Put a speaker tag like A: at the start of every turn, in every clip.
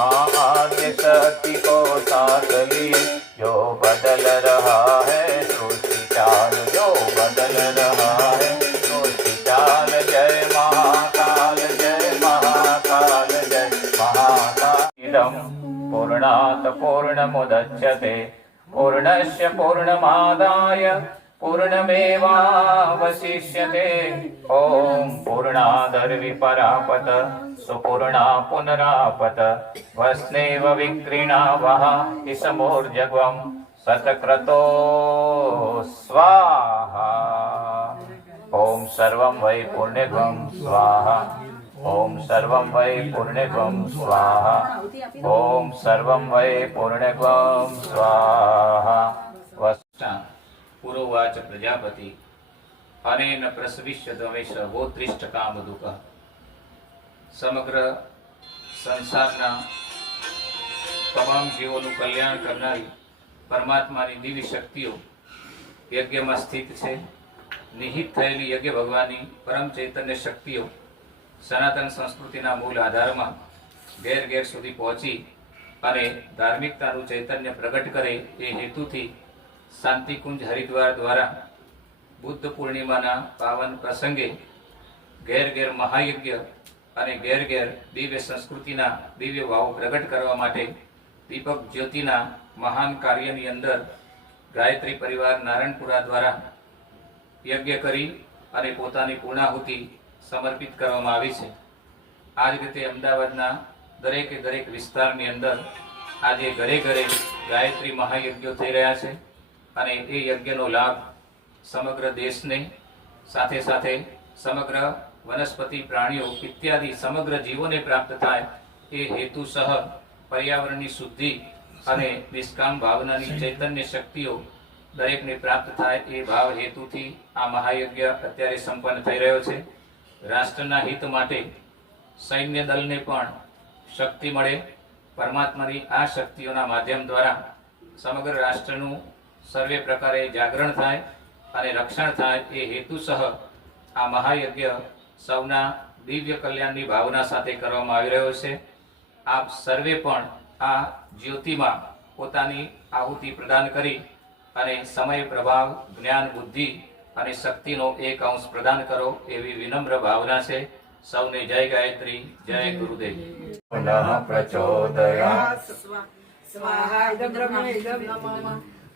A: माँ शक्ति को साथ लिए जो बदल रहा है तुलसी चाल जो बदल रहा है तुलसी चाल जय महाकाल जय महाकाल जय महाकाल पूर्णात् पूर्णमुदच्यते पूर्णस्य पूर्णमादाय पूर्णमेवावशिष्यते ॐ पूर्णादर्विपरापत सुपूर्णा पुनरापत वस्नेव विक्रीणावः हिसमोर्जगं सतक्रतो स्वाहा ॐ सर्वं वै पुण्यगं स्वाहा ॐ सर्वं वै पुण्यगं स्वाहा ॐ सर्वं वै पुण्यगं स्वाहा પુરોવાચ પ્રજાપતિ અનેન પ્રસવિષ્ય દમેશ ગોત્રિષ્ઠ કામદુક સમગ્ર સંસારના તમામ જીવોનું કલ્યાણ કરનારી પરમાત્માની દિવ્ય શક્તિઓ યજ્ઞમાં સ્થિત છે નિહિત થયેલી યજ્ઞ ભગવાનની પરમ ચૈતન્ય શક્તિઓ સનાતન સંસ્કૃતિના મૂળ આધારમાં ઘેર ઘેર સુધી પહોંચી અને ધાર્મિકતાનું ચૈતન્ય પ્રગટ કરે એ હેતુથી શાંતિકુંજ હરિદ્વાર દ્વારા બુદ્ધ પૂર્ણિમાના પાવન પ્રસંગે ઘેર ઘેર મહાયજ્ઞ અને ઘેર ઘેર દિવ્ય સંસ્કૃતિના દિવ્ય ભાવો પ્રગટ કરવા માટે દીપક જ્યોતિના મહાન કાર્યની અંદર ગાયત્રી પરિવાર નારાયણપુરા દ્વારા યજ્ઞ કરી અને પોતાની પૂર્ણાહુતિ સમર્પિત કરવામાં આવી છે. આ જ રીતે અમદાવાદના દરેકે દરેક વિસ્તારની અંદર આજે ઘરે ઘરે ગાયત્રી મહાયજ્ઞો થઈ રહ્યા છે. અને એ યજ્ઞનો લાભ સમગ્ર દેશને, સાથે સાથે સમગ્ર વનસ્પતિ, પ્રાણીઓ ઇત્યાદિ સમગ્ર જીવોને પ્રાપ્ત થાય એ હેતુસહ પર્યાવરણની શુદ્ધિ અને નિષ્કામ ભાવનાની ચૈતન્ય શક્તિઓ દરેકને પ્રાપ્ત થાય એ ભાવ હેતુથી આ મહાયજ્ઞ અત્યારે સંપન્ન થઈ રહ્યો છે. રાષ્ટ્રના હિત માટે સૈન્ય દળને પણ શક્તિ મળે. પરમાત્માની આ શક્તિઓના માધ્યમ દ્વારા સમગ્ર રાષ્ટ્રનું સર્વે પ્રકારે જાગરણ થાય અને રક્ષણ થાય એ હેતુસહ આ મહાયજ્ઞ સૌના દિવ્ય કલ્યાણની ભાવના સાથે કરવામાં આવી રહ્યો છે. આપ સર્વે પણ આ જ્યોતિમાં પોતાની આહુતિ પ્રદાન કરી અને સમય પ્રભાવ જ્ઞાન બુદ્ધિ અને શક્તિનો એક અંશ પ્રદાન કરો એવી વિનમ્ર ભાવના છે. સૌને જય ગાયત્રી જય ગુરુદેવ. પ્રચોદયા
B: સ્વાહા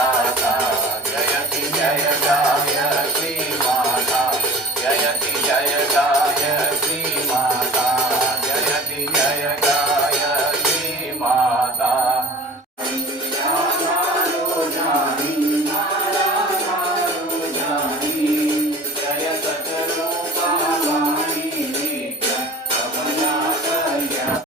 A: Bye.